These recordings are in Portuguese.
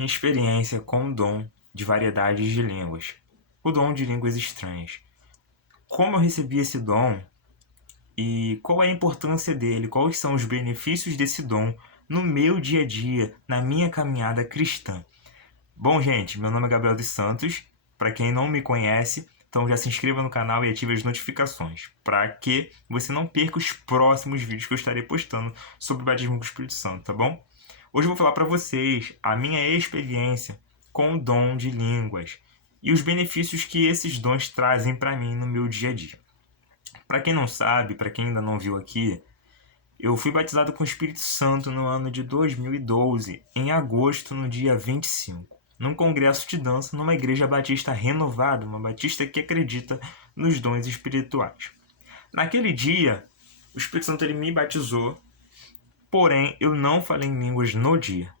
Minha experiência com o dom de variedades de línguas. O dom de línguas estranhas. Como eu recebi esse dom e qual é a importância dele, quais são os benefícios desse dom no meu dia a dia, na minha caminhada cristã. Bom, gente, meu nome é Gabriel dos Santos. Para quem não me conhece, então já se inscreva no canal e ative as notificações, para que você não perca os próximos vídeos que eu estarei postando sobre o batismo com o Espírito Santo, tá bom? Hoje eu vou falar para vocês a minha experiência com o dom de línguas e os benefícios que esses dons trazem para mim no meu dia a dia. Para quem não sabe, para quem ainda não viu aqui, eu fui batizado com o Espírito Santo no ano de 2012, em agosto, no dia 25, num congresso de dança numa igreja batista renovada, uma batista que acredita nos dons espirituais. Naquele dia, o Espírito Santo ele me batizou, porém eu não falei em línguas no dia.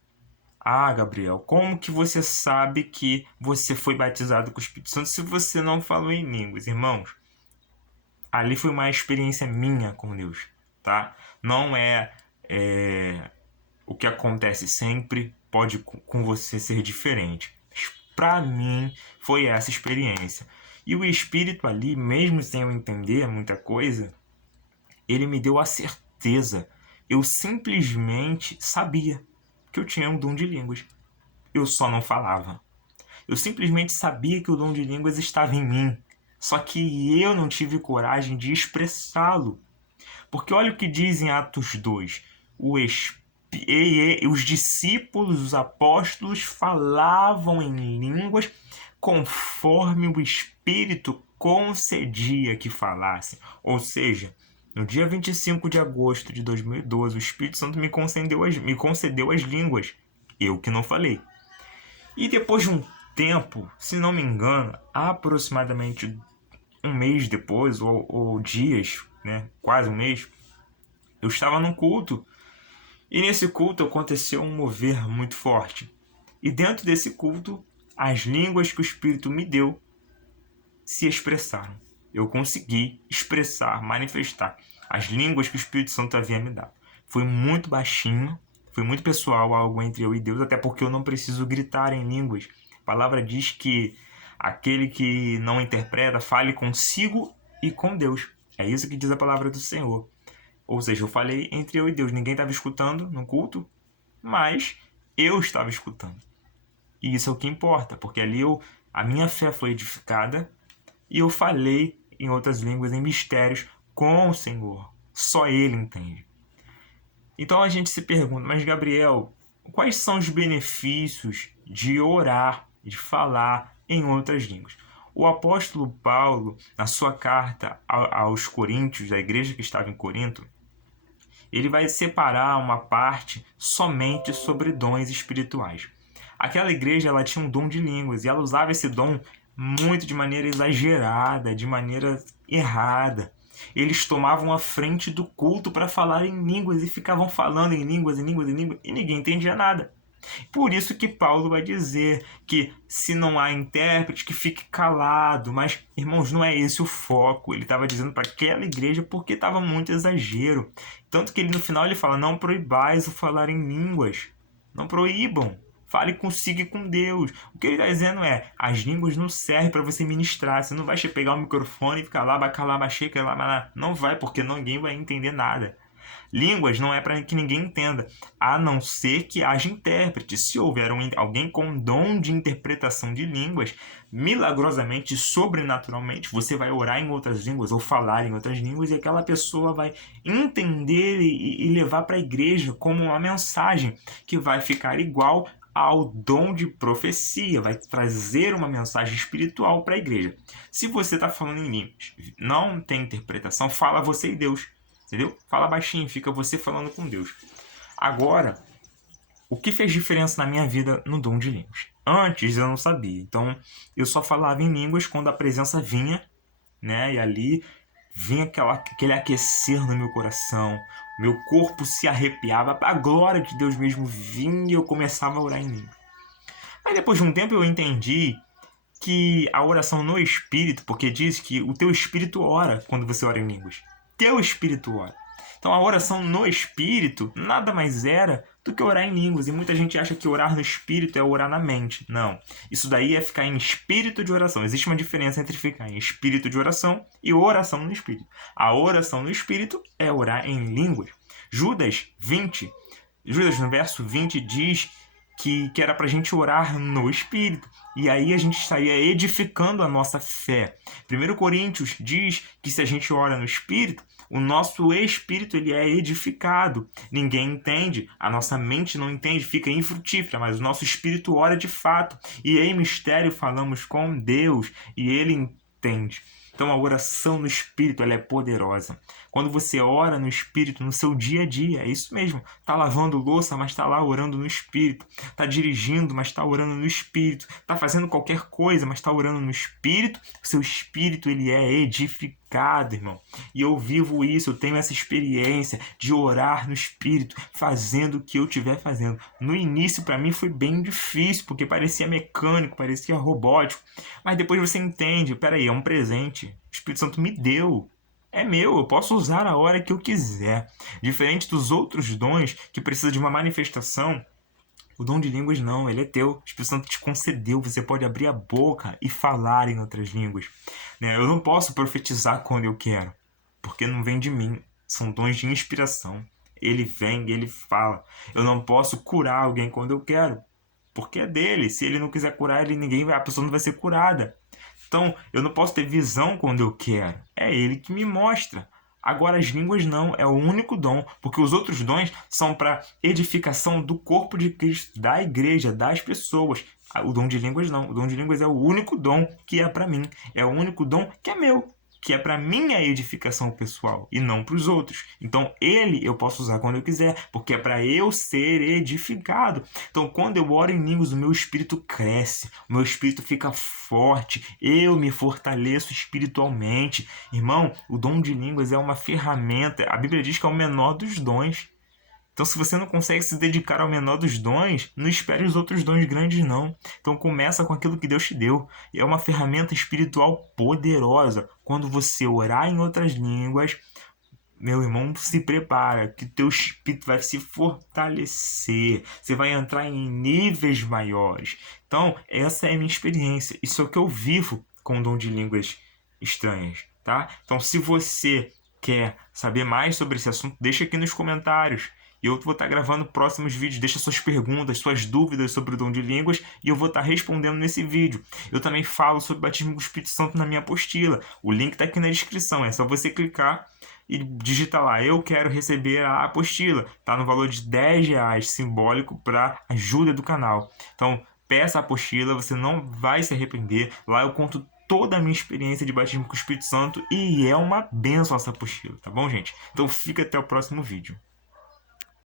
Ah, Gabriel, como que você sabe que você foi batizado com o Espírito Santo se você não falou em línguas? Irmãos, ali foi uma experiência minha com Deus, tá? Não é o que acontece sempre, pode com você ser diferente. Para mim, foi essa experiência. E o Espírito ali, mesmo sem eu entender muita coisa, ele me deu a certeza. Eu simplesmente sabia que eu tinha um dom de línguas. Eu só não falava. Eu simplesmente sabia que o dom de línguas estava em mim. Só que eu não tive coragem de expressá-lo. Porque olha o que diz em Atos 2. Os discípulos, os apóstolos, falavam em línguas conforme o Espírito concedia que falassem. Ou seja, no dia 25 de agosto de 2012, o Espírito Santo me concedeu as línguas. Eu que não falei. E depois de um tempo, se não me engano, aproximadamente um mês depois, ou dias, né, quase um mês, eu estava num culto. E nesse culto aconteceu um mover muito forte. E dentro desse culto, as línguas que o Espírito me deu se expressaram. Eu consegui expressar, manifestar as línguas que o Espírito Santo havia me dado. Foi muito baixinho, foi muito pessoal, algo entre eu e Deus, até porque eu não preciso gritar em línguas. A palavra diz que aquele que não interpreta, fale consigo e com Deus. É isso que diz a palavra do Senhor. Ou seja, eu falei entre eu e Deus. Ninguém estava escutando no culto, mas eu estava escutando. E isso é o que importa, porque ali a minha fé foi edificada e eu falei em outras línguas, em mistérios, com o Senhor. Só Ele entende. Então a gente se pergunta, mas Gabriel, quais são os benefícios de orar, de falar em outras línguas? O apóstolo Paulo, na sua carta aos Coríntios, da igreja que estava em Corinto, ele vai separar uma parte somente sobre dons espirituais. Aquela igreja ela tinha um dom de línguas e ela usava esse dom muito de maneira exagerada, de maneira errada. Eles tomavam a frente do culto para falar em línguas e ficavam falando em línguas, em línguas, em línguas, e ninguém entendia nada. Por isso que Paulo vai dizer que se não há intérprete, que fique calado. Mas, irmãos, não é esse o foco. Ele estava dizendo para aquela igreja porque estava muito exagero. Tanto que ele no final ele fala, não proibais o falar em línguas. Não proíbam. Fale consigo e com Deus. O que ele está dizendo é, as línguas não servem para você ministrar. Você não vai pegar o microfone e ficar lá, não vai, porque ninguém vai entender nada. Línguas não é para que ninguém entenda, a não ser que haja intérprete. Se houver alguém com dom de interpretação de línguas, milagrosamente, sobrenaturalmente, você vai orar em outras línguas ou falar em outras línguas e aquela pessoa vai entender e levar para a igreja como uma mensagem que vai ficar igual ao dom de profecia, vai trazer uma mensagem espiritual para a igreja. Se você está falando em línguas, não tem interpretação, fala você e Deus. Entendeu? Fala baixinho, fica você falando com Deus. Agora, o que fez diferença na minha vida no dom de línguas? Antes eu não sabia, então eu só falava em línguas quando a presença vinha, né? E ali vinha aquele aquecer no meu coração, meu corpo se arrepiava, a glória de Deus mesmo vinha e eu começava a orar em línguas. Aí depois de um tempo eu entendi que a oração no Espírito, porque diz que o teu Espírito ora quando você ora em línguas. Teu Espírito ora. Então a oração no Espírito nada mais era do que orar em línguas. E muita gente acha que orar no espírito é orar na mente. Não. Isso daí é ficar em espírito de oração. Existe uma diferença entre ficar em espírito de oração e oração no espírito. A oração no espírito é orar em línguas. Judas no verso 20 diz que era para a gente orar no Espírito. E aí a gente estaria edificando a nossa fé. 1 Coríntios diz que se a gente ora no Espírito, o nosso espírito ele é edificado. Ninguém entende, a nossa mente não entende, fica infrutífera, mas o nosso espírito ora de fato. E em mistério falamos com Deus e Ele entende. Então a oração no Espírito ela é poderosa. Quando você ora no Espírito no seu dia a dia, é isso mesmo. Está lavando louça, mas está lá orando no Espírito. Está dirigindo, mas está orando no Espírito. Está fazendo qualquer coisa, mas está orando no Espírito. O seu Espírito ele é edificado, irmão. E eu vivo isso, eu tenho essa experiência de orar no Espírito, fazendo o que eu estiver fazendo. No início, para mim, foi bem difícil, porque parecia mecânico, parecia robótico. Mas depois você entende, peraí, é um presente. O Espírito Santo me deu. É meu, eu posso usar a hora que eu quiser. Diferente dos outros dons que precisam de uma manifestação, o dom de línguas não, ele é teu. O Espírito Santo te concedeu, você pode abrir a boca e falar em outras línguas. Eu não posso profetizar quando eu quero, porque não vem de mim, são dons de inspiração. Ele vem e ele fala. Eu não posso curar alguém quando eu quero, porque é dele. Se ele não quiser curar, a pessoa não vai ser curada. Então, eu não posso ter visão quando eu quero. É ele que me mostra. Agora, as línguas não. É o único dom. Porque os outros dons são para edificação do corpo de Cristo, da igreja, das pessoas. O dom de línguas não. O dom de línguas é o único dom que é para mim. É o único dom que é meu. Que é para minha edificação pessoal e não para os outros. Então, ele eu posso usar quando eu quiser, porque é para eu ser edificado. Então, quando eu oro em línguas, o meu espírito cresce, o meu espírito fica forte, eu me fortaleço espiritualmente. Irmão, o dom de línguas é uma ferramenta. A Bíblia diz que é o menor dos dons. Então, se você não consegue se dedicar ao menor dos dons, não espere os outros dons grandes, não. Então, começa com aquilo que Deus te deu. E é uma ferramenta espiritual poderosa. Quando você orar em outras línguas, meu irmão, se prepara, que teu espírito vai se fortalecer. Você vai entrar em níveis maiores. Então, essa é a minha experiência. Isso é o que eu vivo com o dom de línguas estranhas, tá? Então, se você quer saber mais sobre esse assunto, deixa aqui nos comentários. E eu vou estar gravando próximos vídeos. Deixa suas perguntas, suas dúvidas sobre o dom de línguas e eu vou estar respondendo nesse vídeo. Eu também falo sobre o batismo com o Espírito Santo na minha apostila. O link está aqui na descrição. É só você clicar e digitar lá, eu quero receber a apostila. Está no valor de R$10, simbólico para ajuda do canal. Então, peça a apostila, você não vai se arrepender. Lá eu conto toda a minha experiência de batismo com o Espírito Santo e é uma bênção essa apostila, tá bom, gente? Então fica até o próximo vídeo.